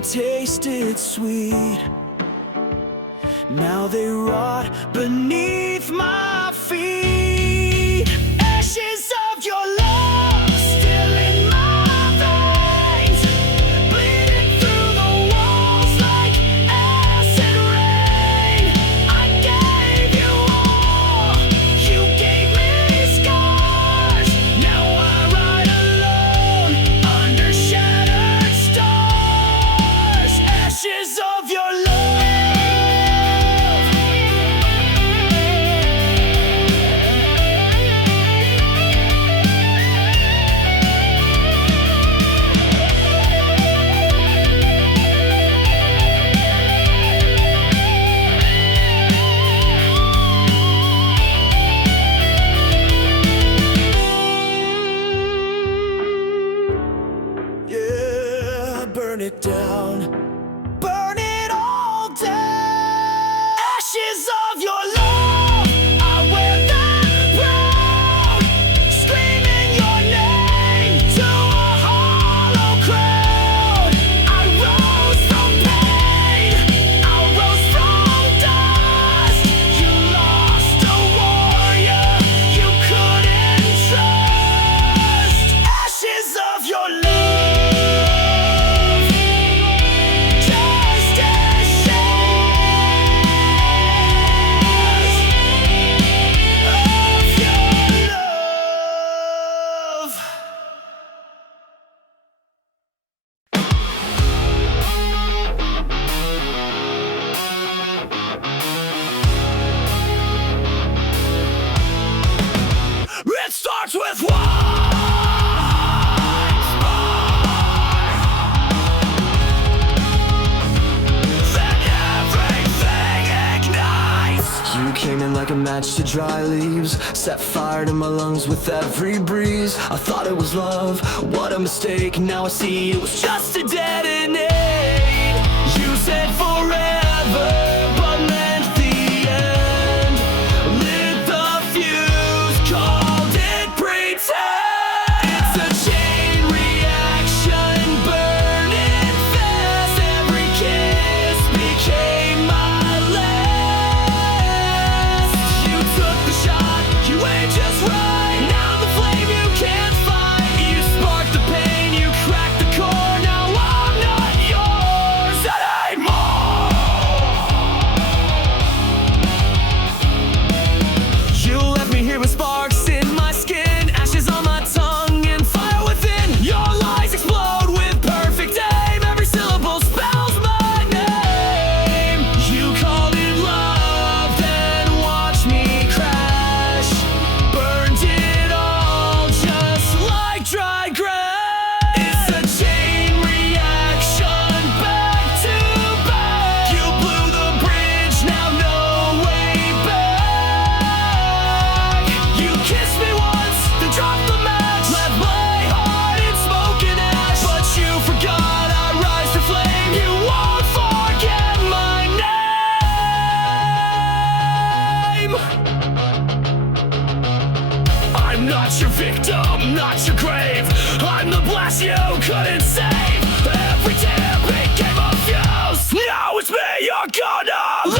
tasted sweet. Now they rot beneath my feet. Ashes of your love still in my veins, bleeding through the walls like acid rain. I gave you all, you gave me scars. Now I ride alone under shattered stars. Ashes of your love. Burn it down, burn it all down. Ashes of your love, I wear them proud, screaming your name to a hollow crowd. I rose from pain, I rose from dust. You lost a warrior you couldn't trust. Ashes of your love. It starts with one spark, then everything ignites. You came in like a match to dry leaves, set fire to my lungs with every breeze. I thought it was love, what a mistake. Now I see it was just a detonate. You said forever, but meant the end. Lit the fuse, called it pretend. It's a chain reaction, burning fast. Every kiss became my last. You took the shot, you aimed just right. Now the flame you can't fight. You sparked the pain, you cracked the core. Now I'm not yours anymore. You left me here with sparks in my skin, ashes on my tongue, and fire within. Your lies explode with perfect aim. Every syllable spells my name. You called it love, then watched me crash. Burned it all just like dry grass. It's a chain reaction, back to back. You blew the bridge, now no way back. You kissed me once, then dropped the match. Left my heart in smoke and ash. But you forgot I rise to flame. You won't forget my name. I'm not your victim, not your grave. I'm the blast you couldn't save. Every tear became a fuse. Now it's me you're gonna lose.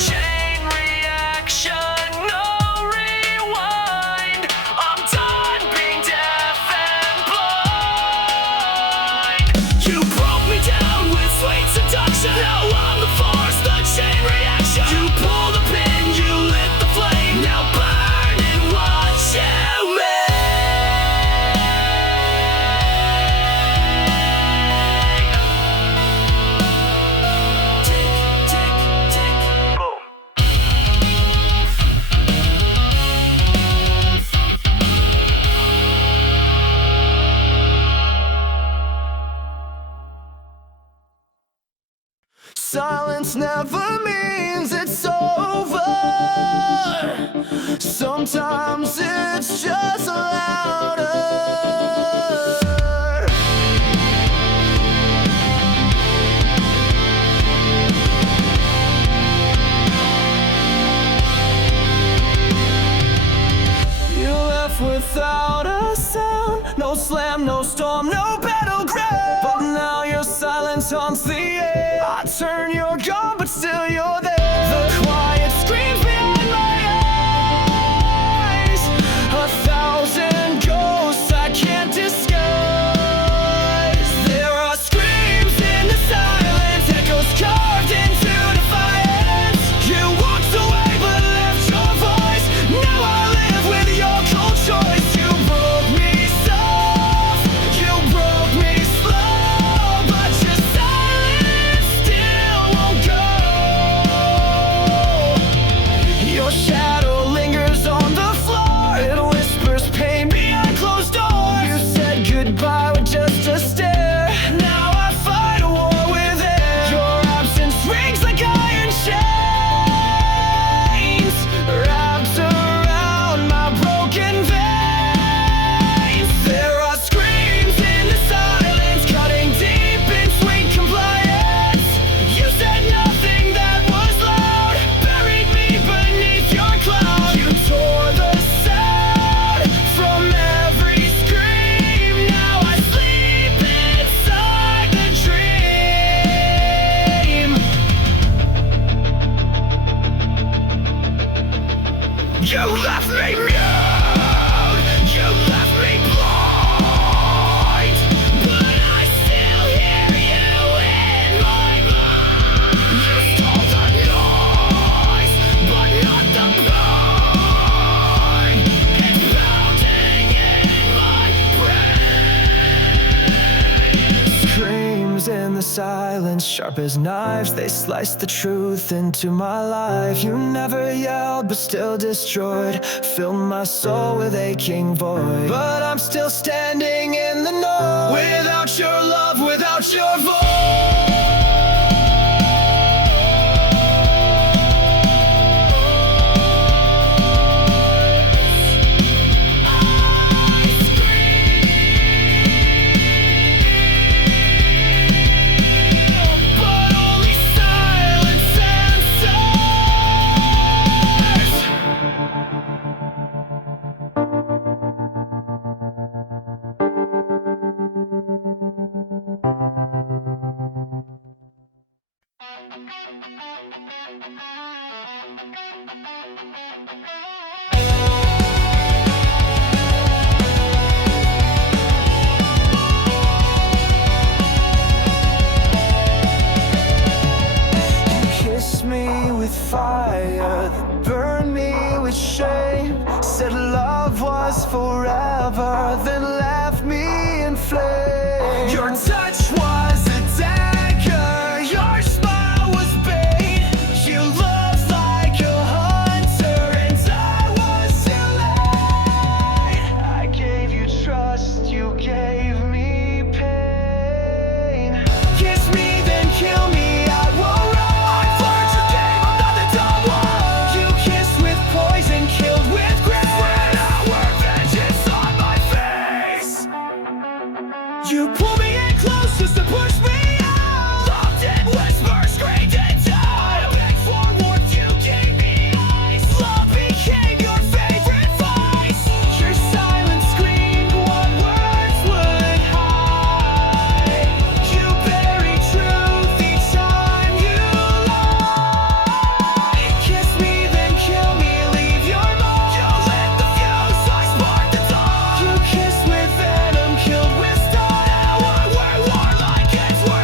Chain reaction, no rewind. I'm done being deaf and blind. You broke me down with sweet seduction. Now I'm the force, the chain reaction. You pull the pin, you lit the flame. Now burn and watch you make. Tick, tick, tick, boom. Silence never means it's over. Sometimes it's just louder. slam, no storm, no battleground. But now your silence haunts the air. I turn your gun, but still you're there. The quiet screams behind my eyes, 1,000 ghosts I can't disguise. There are screams in the silence, echoes carved into defiance. You walked away but left your voice. Now I live with your cold choice. You broke me soft, you broke me slow, but your silence still won't go. Your shadow lingers on the floor, it whispers pain behind closed doors. You said goodbye with just a stare. Now I fight a war with air. Your absence rings like iron chains, wrapped around my broken veins. There are screams in the silence, cutting deep in sweet compliance. You said nothing that was loud, buried me beneath your cloud. You tore the sound from every scream. Now I sleep inside the dream. You left me mute, you left me blind, but I still hear you in my mind. You stole the noise, but not the pain. It's pounding in my brain. Screams in the silence, sharp as knives, they slice the truth into my life. You never yelled, but still destroyed, filled my soul with aching void. But I'm still standing in the noise, without your love, without your voice. But only silence answers. Kiss me with fire, that burned me with shame. Said love was forever, then left me in flames. Your touch was a dagger, your smile was bait. You looked like a hunter, and I was too late. I gave you trust, you gave me pain. Kiss me, then kill me, I won't run. I've learned your game, I'm not the dumb one. You kissed with poison, killed with grace. When our vengeance on my face. You pull me in close just to push me out. Loved in whisper, screamed and died. I begged for warmth, you gave me ice. Love became your favorite vice. Your silence screamed what words would hide. You buried truth each time you lie. Kiss me, then kill me, leave your mark. You lit the fuse, I sparked the dark. You kissed with venom, killed with style. Now we're warlike, it's worth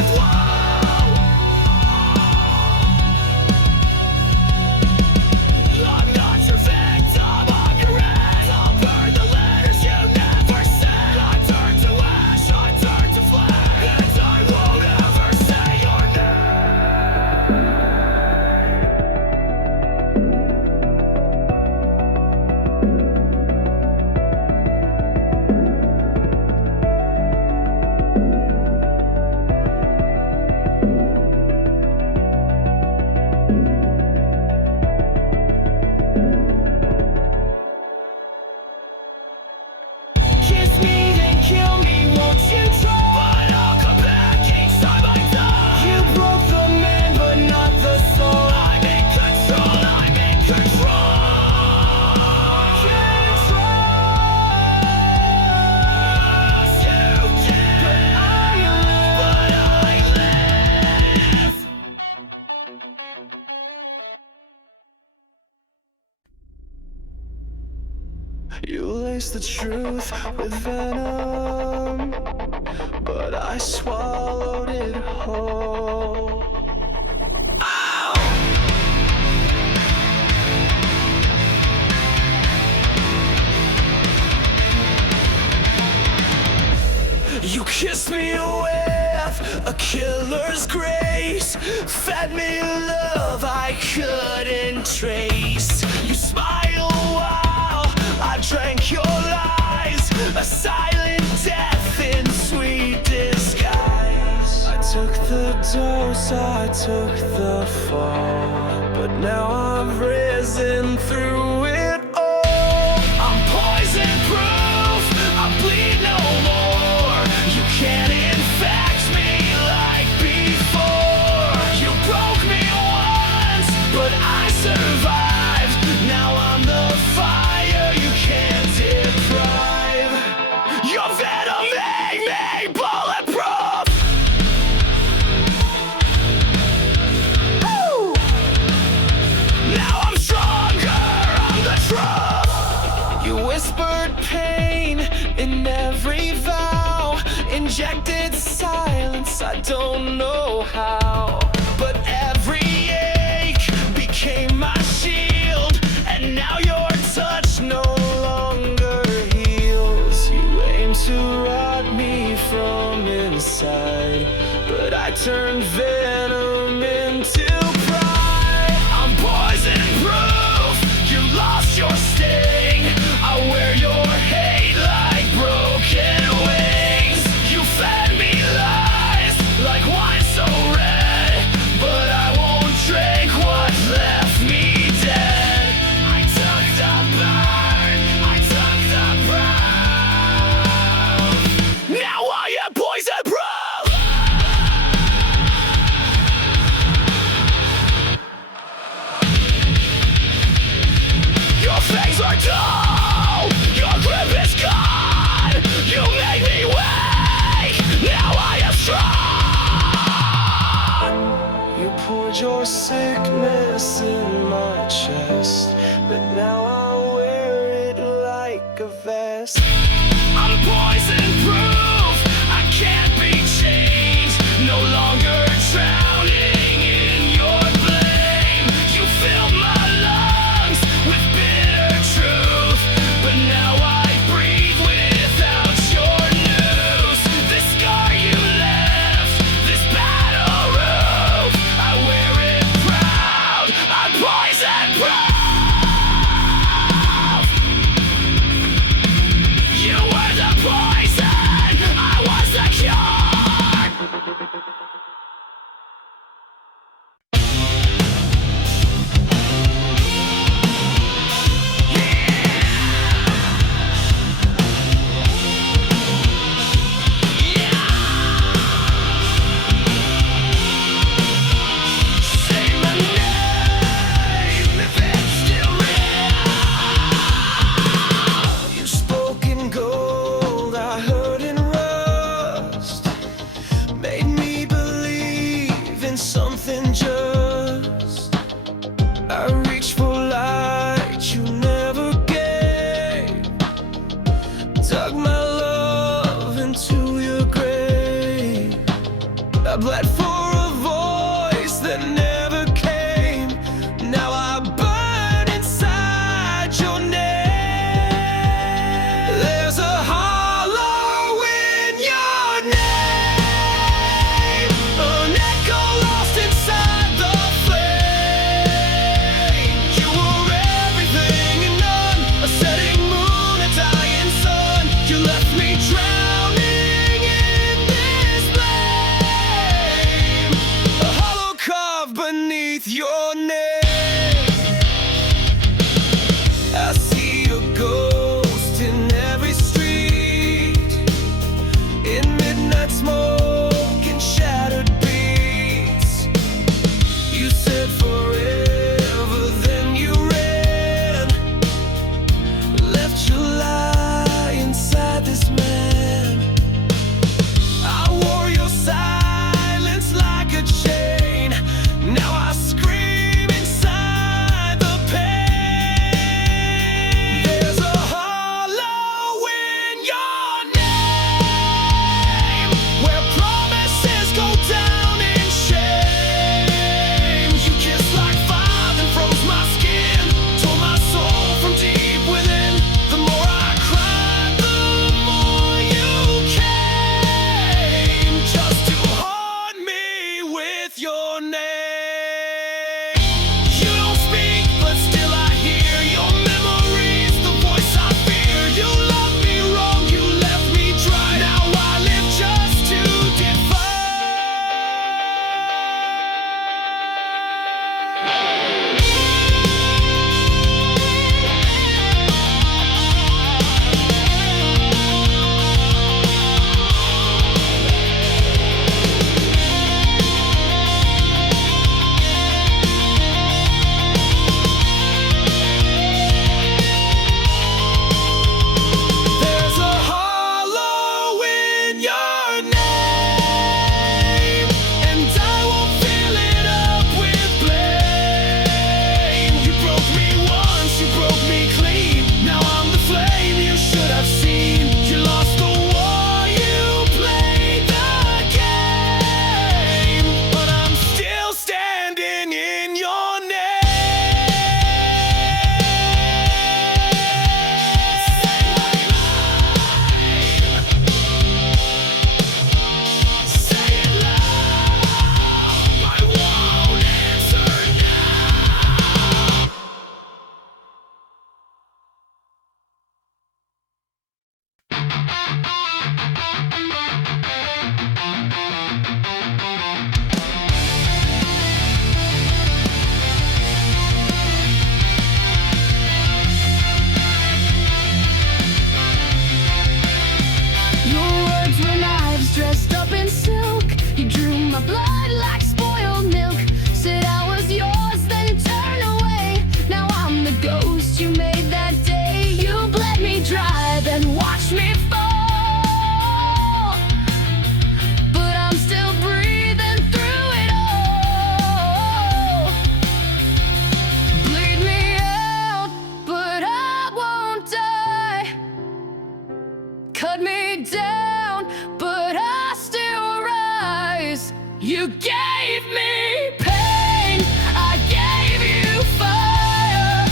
replace the truth with venom, but I swallowed it whole. You kissed me with a killer's grace, fed me love I couldn't trace. You smiled while I drank your lies, a silent death in sweet disguise. I took the dose, I took the fall, but now I've risen through it all. I'm poison proof, I bleed no more. You can't infect me like before. You broke me once, but I survived. Now I'm the fire you can't deprive. Your venom made me bulletproof. Woo! Now I'm stronger, I'm the truth. You whispered pain in every vow, injected silence, I don't know how. But every ache became my shield, and now your touch no longer heals. You aim to rot me from inside, but I turned venom into pride. I'm poison proof, you lost your sting. I wear your hate like broken wings. You fed me lies like wine so red, but I won't drink what left me dead. I took the burn, I took the brown. Now I am poison proof. Your fangs are dull, your grip is gone. You made me weak, now I am strong. You poured your sickness in my chest, but now I wear it like a vest. I'm poison proof, I can't be changed. No longer drowning in your blame. You filled my lungs with bitter truth, but now I breathe without your news. This scar you left, this battle roof, I wear it proud. I'm poison proof. You were the poison, I was the cure. Say my name if it's still real. You spoke in gold, I heard in rust. Made me believe in something just. I reached for light you never gave. Dug my love into your grave. I bled for a voice that never came. Now I burn inside your name. There's a hollow in your name, an echo lost inside the flame. You were everything and none, a setting moon, a dying sun. You left me drowning in this flame. You gave me pain, I gave you fire.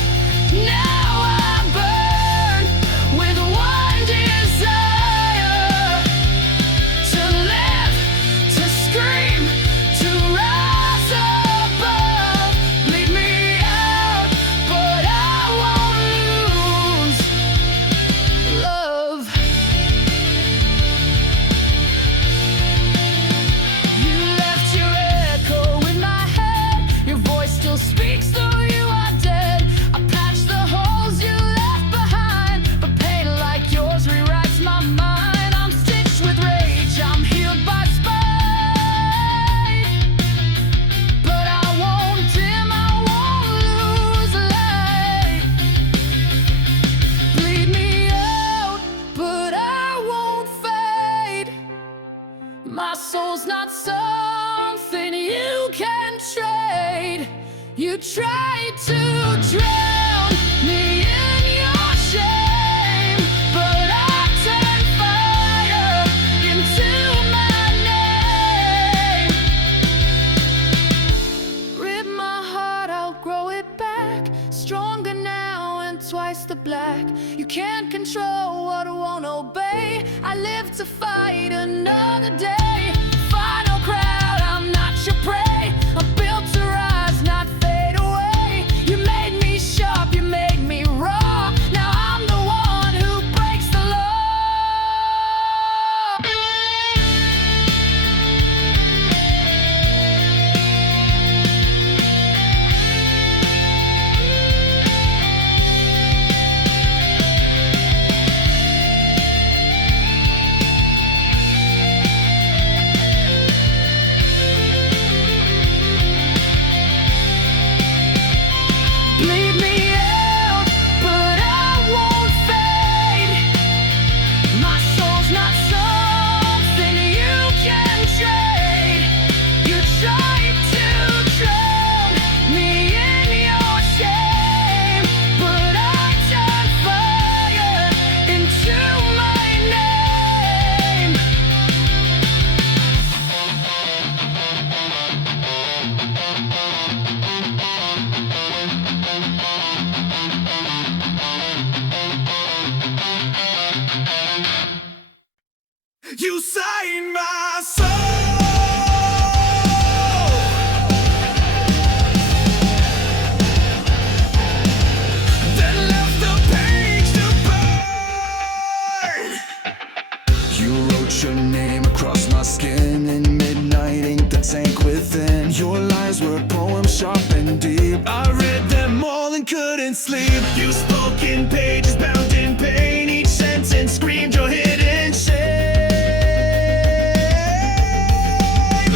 Now I burn with one desire: to live, to scream, to rise above. Bleed me out, but I won't lose love. You left your echo in my head. Your voice still speaks though you are dead. I patched the holes you left behind, but pain like yours rewrites my mind. I'm stitched with rage, I'm healed by spite, but I won't dim, I won't lose light. Bleed me out, but I won't fade. My soul's not something you can trade. You tried to drown me in your shame, but I turned fire into my name. Rip my heart, I'll grow it back, stronger now and twice the black. You can't control what I won't obey. I live to fight another day. Final crowd, I'm not your prey. I'm built to rise, not fade away. You made me sharp, you made me raw. Now I'm the one who breaks the law. Bleed me out, but I won't fade. My soul's not something you can trade. You tried to drown me in your shame, but I turned fire into my name. You saved my soul, then left the page to burn. You wrote your name across my skin in midnight ink that sank within. Your lies were poems sharp and deep. I read them all and couldn't sleep. You spoke in pages bound in pain. Each sentence screamed your hidden shame.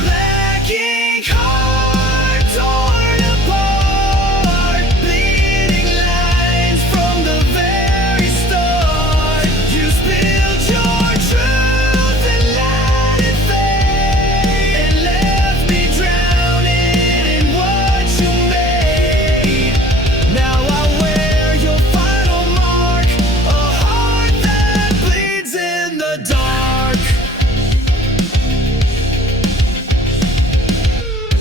Black ink heart torn apart, bleeding lines from the very start. You spilled your truth and let it fade, and left me drowning in what you made. Now I wear your final mark, a heart that bleeds in the dark.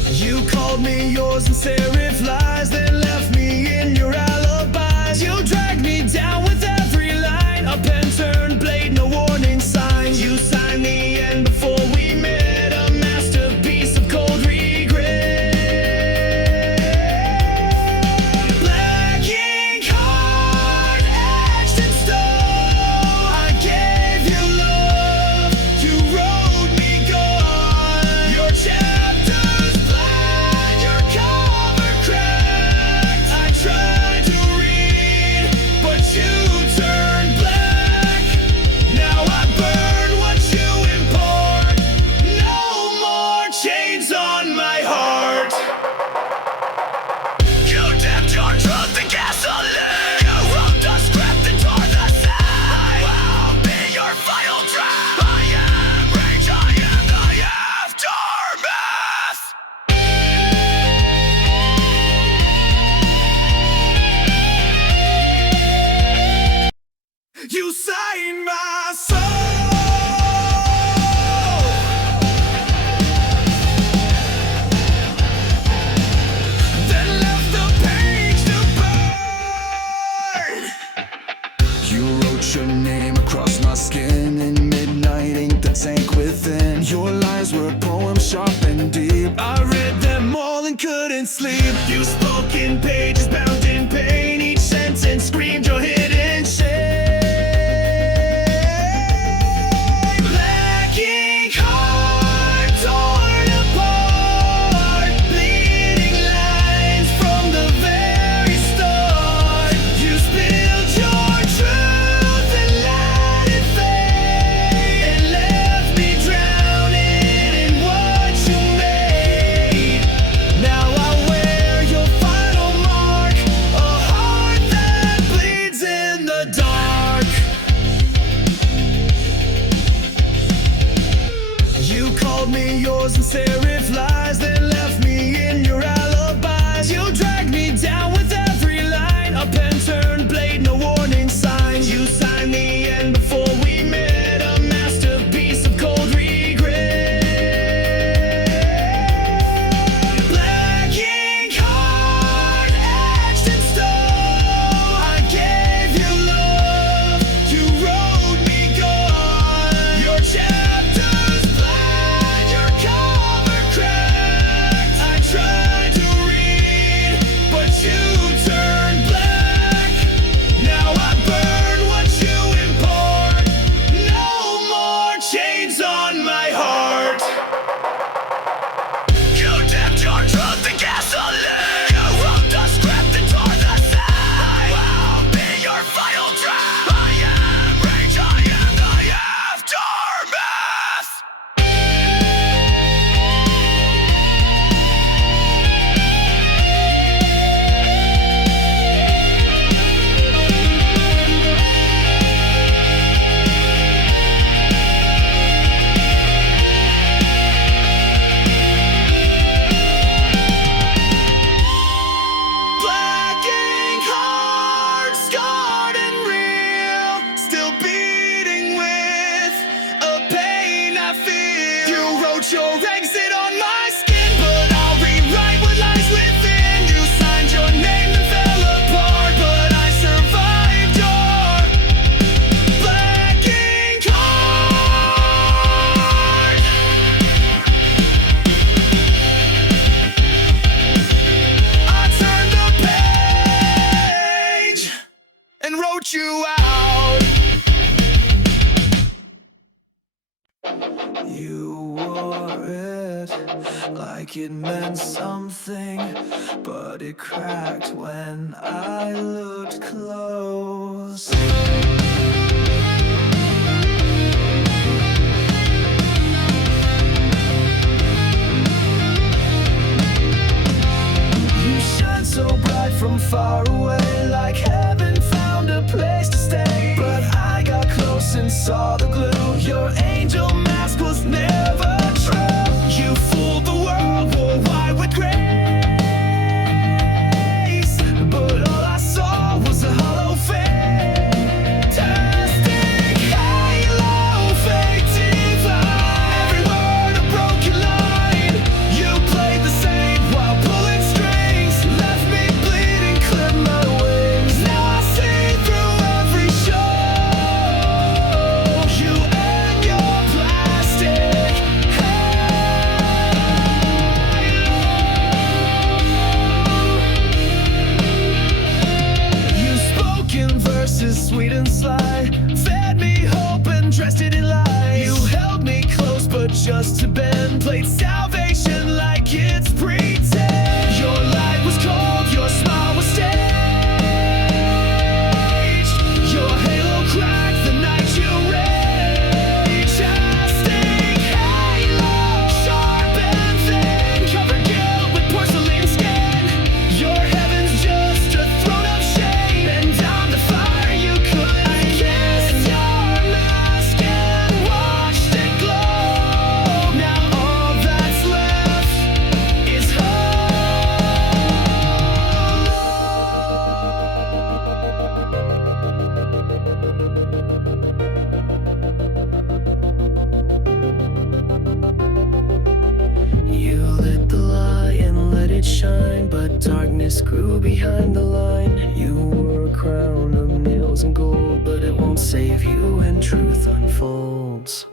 You called me yours and serif lies, then left me in your alibis. You dragged me down with every line, a pen turned blade, no warning signs. You signed the end before we met, a masterpiece of cold regret. Black ink heart etched in stone. I gave you love, you wrote me gone. Your chapters black, your cover cracked. I tried to read, but you within. Your lies were a poem sharp and deep. I read them all and couldn't sleep. You spoke in pages bound in pain. Each sentence screamed your hidden shame. Black ink heart torn apart, bleeding lines from the very start. You spilled your truth and let it fade, and left me drowning in what you made. Now I wear your final mark, a heart that bleeds in the dark. You called me yours and serif lies, then left me in your alibis. You dragged me down with every line, a pen turned blade, no warning signs. You signed the end before we met, a masterpiece of cold regret. Black ink heart etched in stone. I gave you love, you wrote me gone. Your chapters black, your cover cracked. I tried to read, but you turned black. Now I burn what you import. No more chains on my heart. You dipped your truth in gasoline. You wrote the script and tore the scene. I'll be your final draft. I am rage, I am the aftermath. Black ink heart, scarred and real, still beating with a pain I feel. You wrote your exit on my skin, but I'll rewrite what lies within. You signed your name and fell apart, but I survived your black ink heart. I turned the page and wrote you out. You wore it like it meant something, but it cracked when I looked close. You shine so bright from far away, like heaven found a place to stay. But I got close and saw the glue. Your angel mask was never true. You fooled the world, wore white with grace, but all I saw was a hollow fantastic halo, fake divine. Every word a broken line. You played the same while pulling strings, left me bleeding, clipped my wings. Now I see through every show. You and your plastic halo. You spoke in verses sweet and sly, fed me hope and dressed it in lies. You held me close but just to bend, played salvation like it's pretend. Your light was cold, your smile was staged. Your halo cracked the night you raged. Chastic halo, sharp and thin, covered guilt with porcelain skin. Your heaven's just a throne of shame, and down the fire you could. I kissed your mask and watched it glow. Now all that's left is You lit the light and let it shine, but darkness grew behind the line. You wore a crown of nails and gold, but it won't save you when truth unfolds.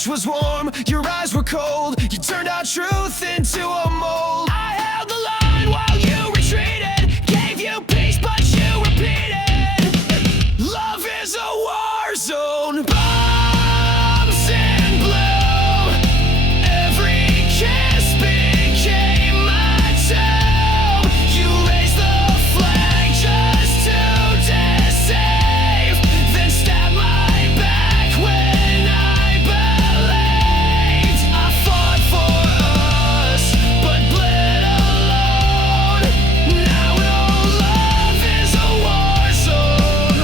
touch was warm, your eyes were cold. You turned our truth into a mold. I held the line while you retreated, gave you peace but you repeated. Love is a war zone. Bombs in blue. Every kiss became my tomb. You raised the flag just to deceive, then stabbed my back when I believed. I fought for us, but bled alone. Now no love is a war zone.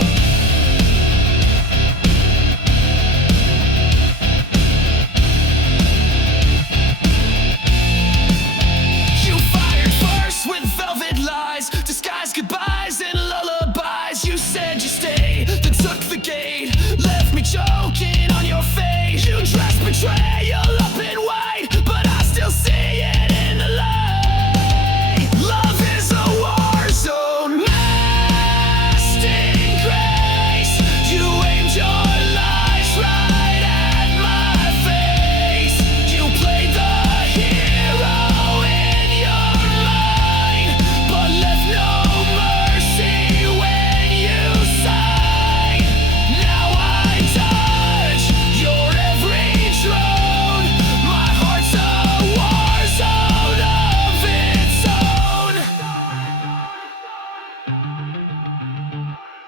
You fired first with velvet lies, disguised goodbyes and lullabies. You said you stayed, then took the gate, left me choking on your face. You dressed betrayal up in white, but I still see it in the light. Love is a war zone, masked in grace. You aimed your lies right at my face. You played the hero in your mind, but left no mercy when you sang. Now I touch your every drone. My heart's a war zone of its own.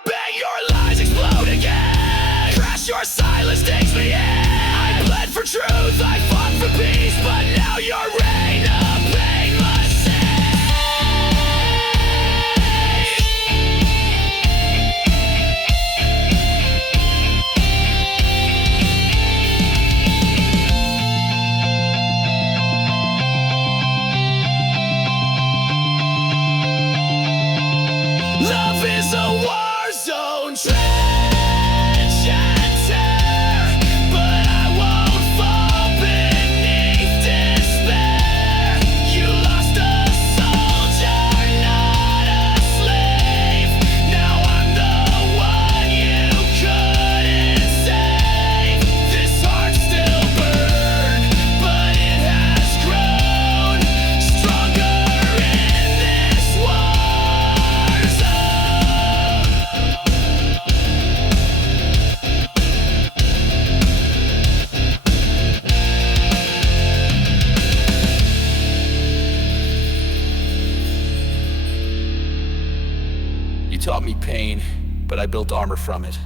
Bang, your lies explode again. Crash, your silence takes me in. I bled for truth, I fought for peace, but now your reign of pain must cease. Love is a war zone, trench and tear, but I won't fall beneath despair. You lost a soldier, not a slave. Now I'm the one you couldn't save. This heart still burns, but it has grown stronger in this war zone. You taught me pain, but I built armor from it.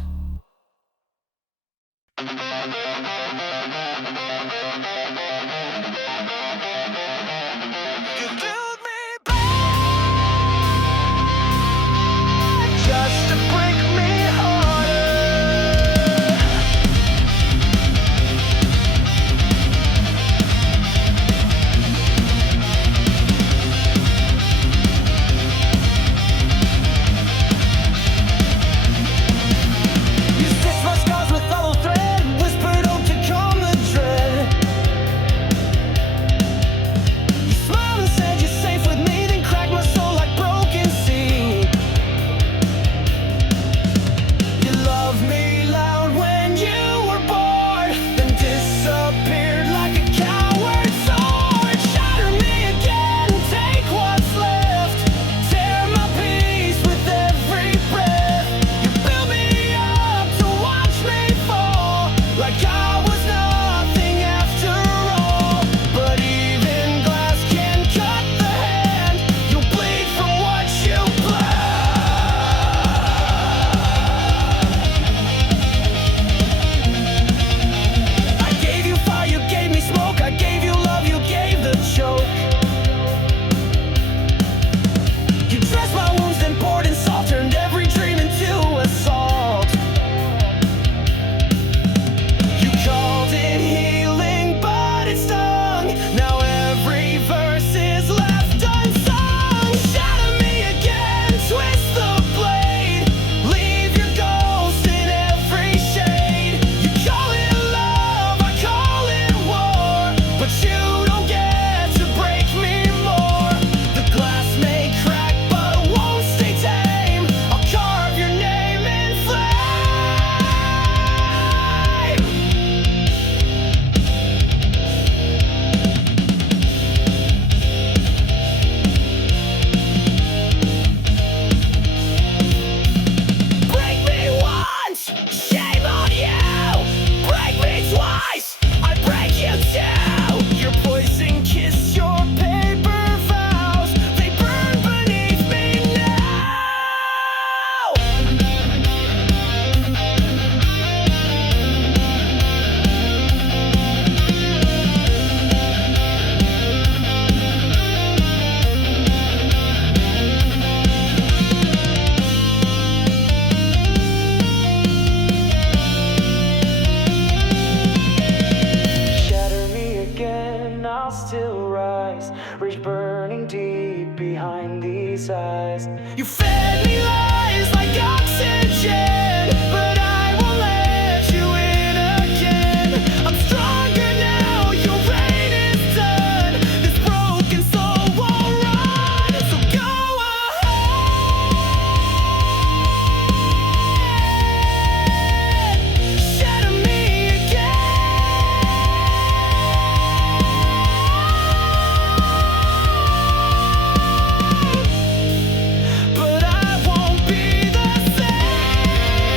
You built me back just to break me harder. still rise, rage burning deep behind these eyes. You fed me lies like oxygen, but I won't let you in again. I'm stronger now, your reign is done. This broken soul won't run, so go ahead, shatter me again. But I won't be the same.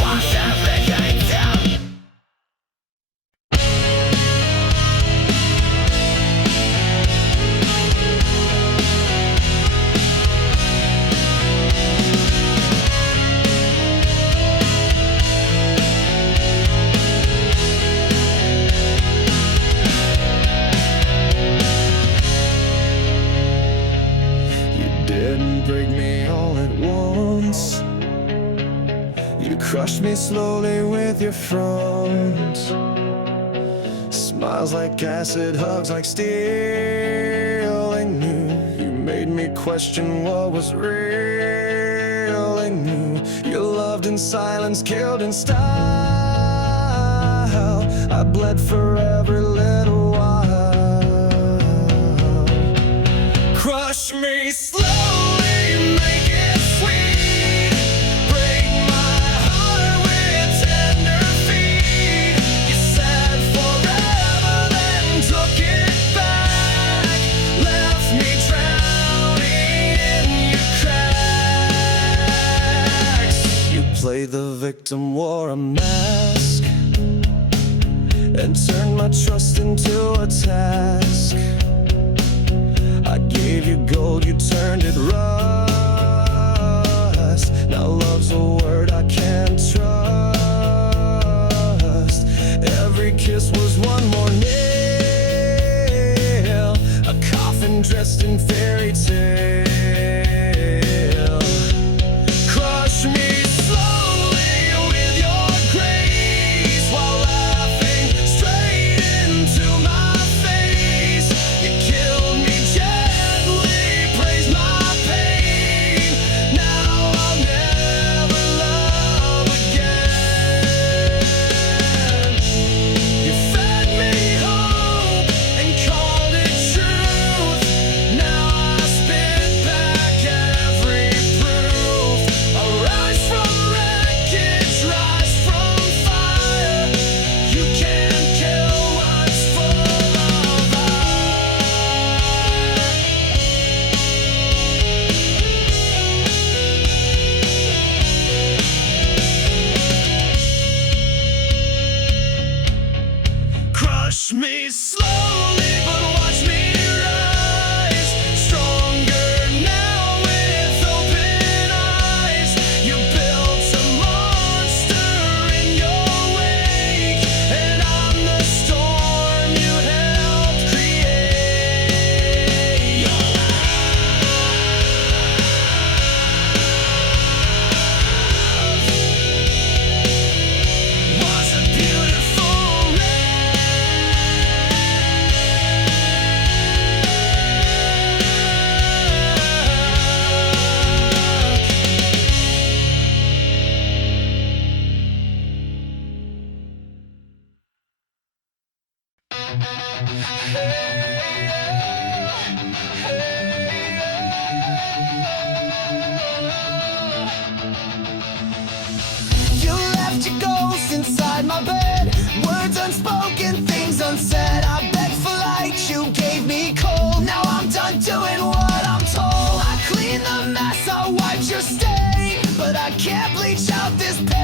Wash everything down. You didn't break me all at once. You crushed me slowly with your front. Smiles like acid, hugs like steel. I knew you made me question what was real. I knew you loved in silence, killed in style. I bled for every little while. Crush me slowly, make it sweet. Break my heart with tender feet. You said forever, then took it back. Left me drowning in your cracks. You played the victim, wore a mask, and turned my trust into a task. I gave you gold, you turned it rust. Now love's a word I can't trust. Every kiss was one more nail, a coffin dressed in fairy tale. Crush me slowly with your grace, while laughing straight into my face. You killed me gently, praised my pain. Now I'll never love again. You fed me hope and called it truth. Now I spit back every proof. I rise from wreckage, rise from fire. You can't kill what's full of Crush me slowly, but watch me rise. Stronger now with open eyes. You built a monster in your wake, and I'm the storm you helped create. Your love was a beautiful You left your ghost inside my bed. Words unspoken, things unsaid. I begged for light, you gave me cold. Now I'm done doing what I'm told. I cleaned the mess, I wiped your stain, but I can't bleach out this pain.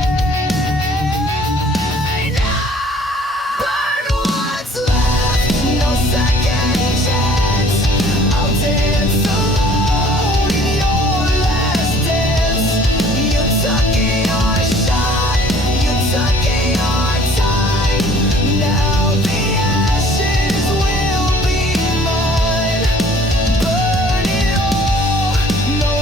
Burn what's left, no second chance. I'll dance alone in your last dance. You took your shot, you took your time. Now the ashes will be mine. Burn it all, no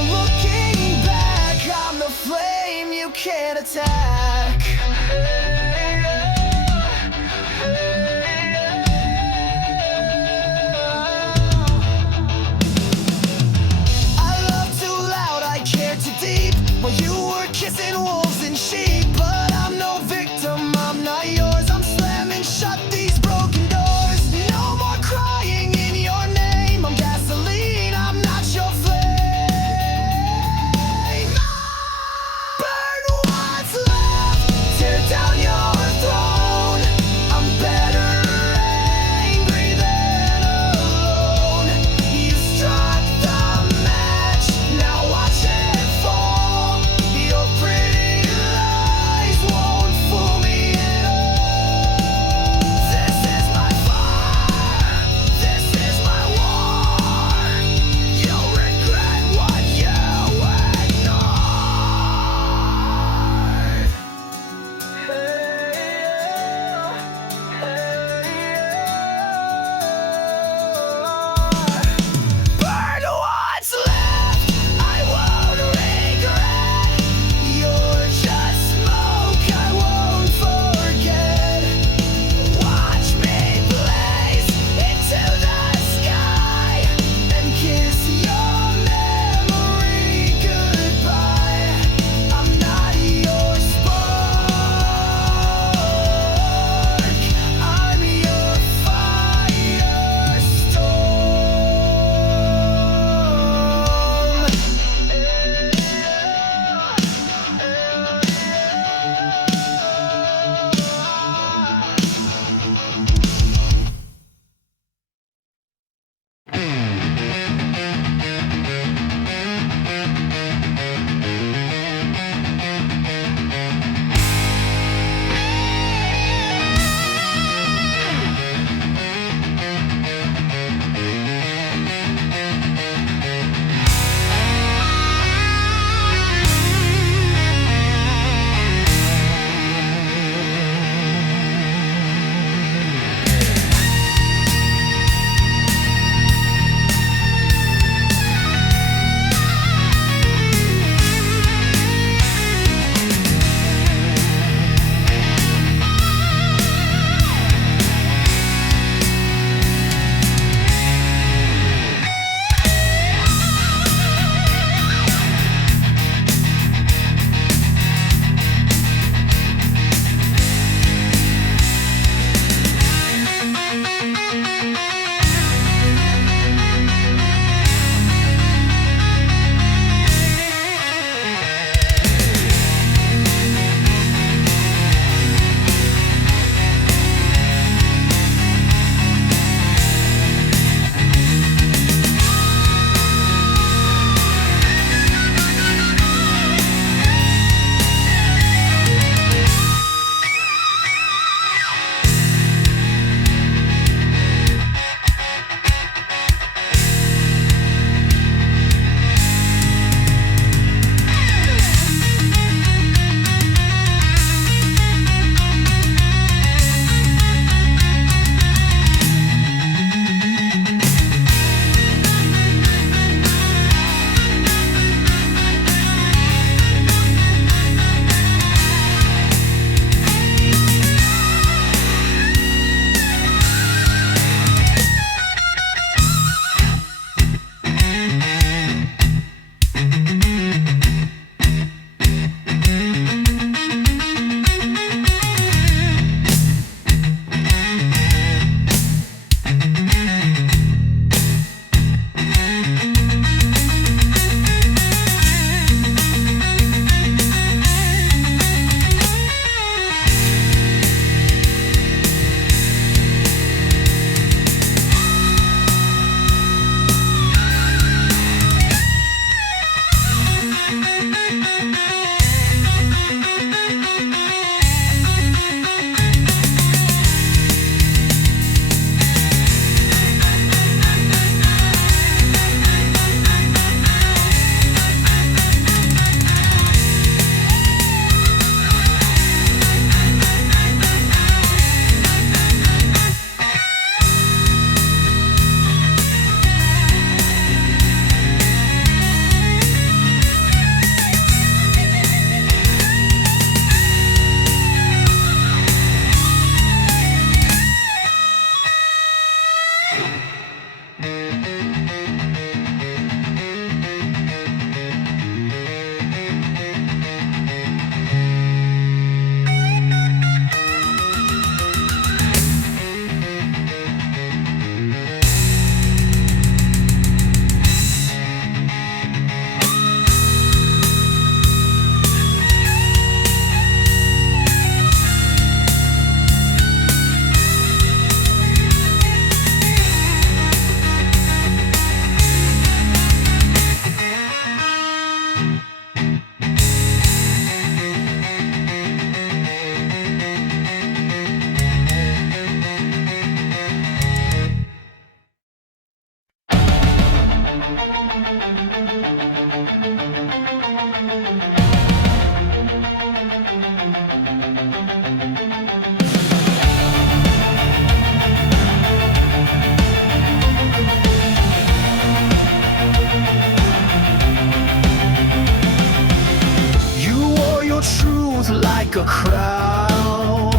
Truth like a crown,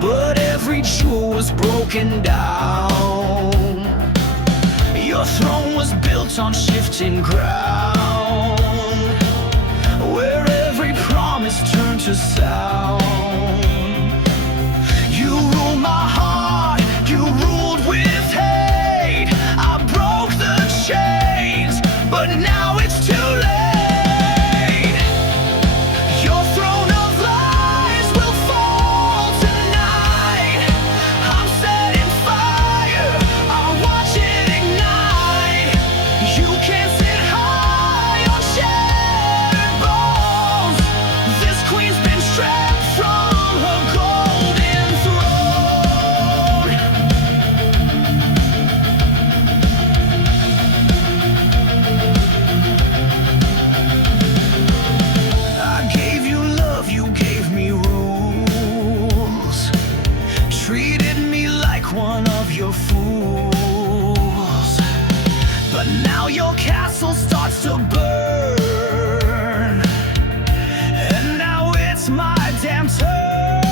but every jewel was broken down. Your throne was built on shifting ground, where every promise turned to sound. You ruled my heart, you ruled with hate. I broke the chains, but now it's too late. One of your fools, but now your castle starts to burn, and now it's my damn turn.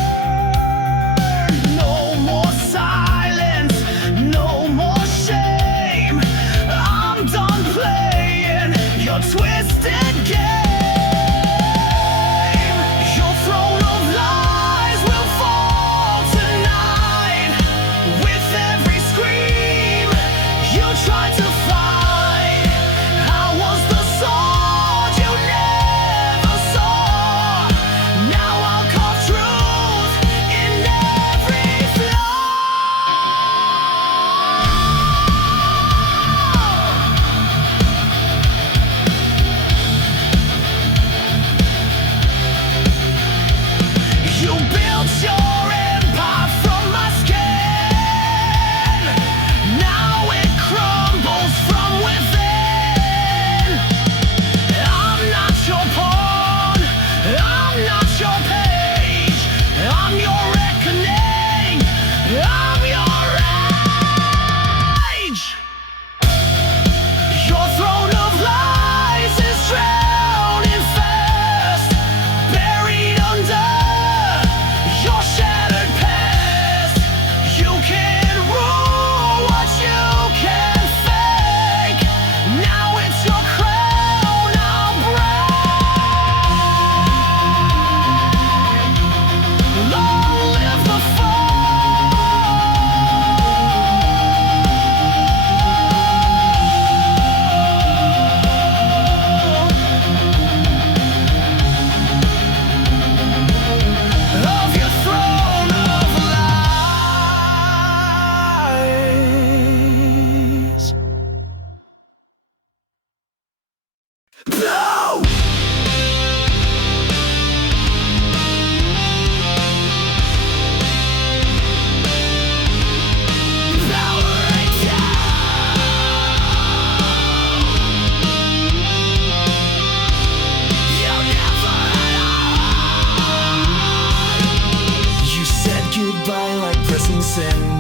No more silence, no more shame. I'm done playing your twisted game.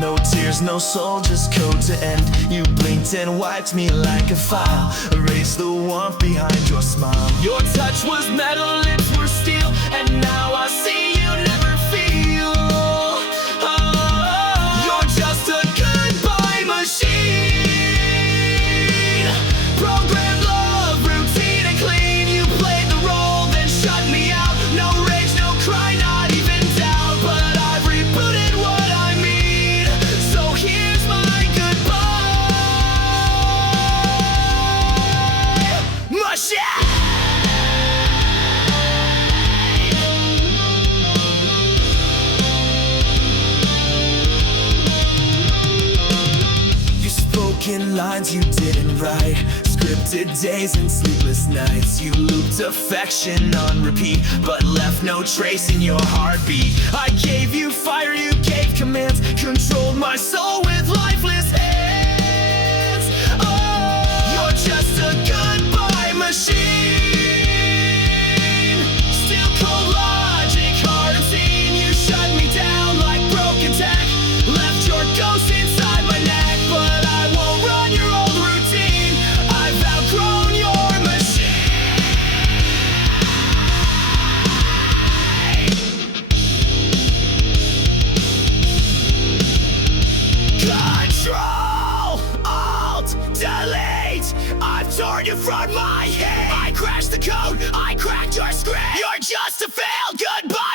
No tears, no soul, just code to end. You blinked and wiped me like a file, erased the warmth behind your smile. Your touch was metal, lips were steel, and now I see you never feel. Oh, you're just a goodbye machine. Programmed love, routine and clean. You played the role, then shut me out. No rage, no cry, not even doubt, but I've rebooted what I mean. Here's my goodbye machine. You spoke in lines you didn't write, scripted days and sleepless nights. You looped affection on repeat, but left no trace in your heartbeat. I gave you fire, you gave commands, controlled my soul with lifeless hands. Oh, you're just a torn you from my head. I crashed the code, I cracked your screen. You're just a failed goodbye.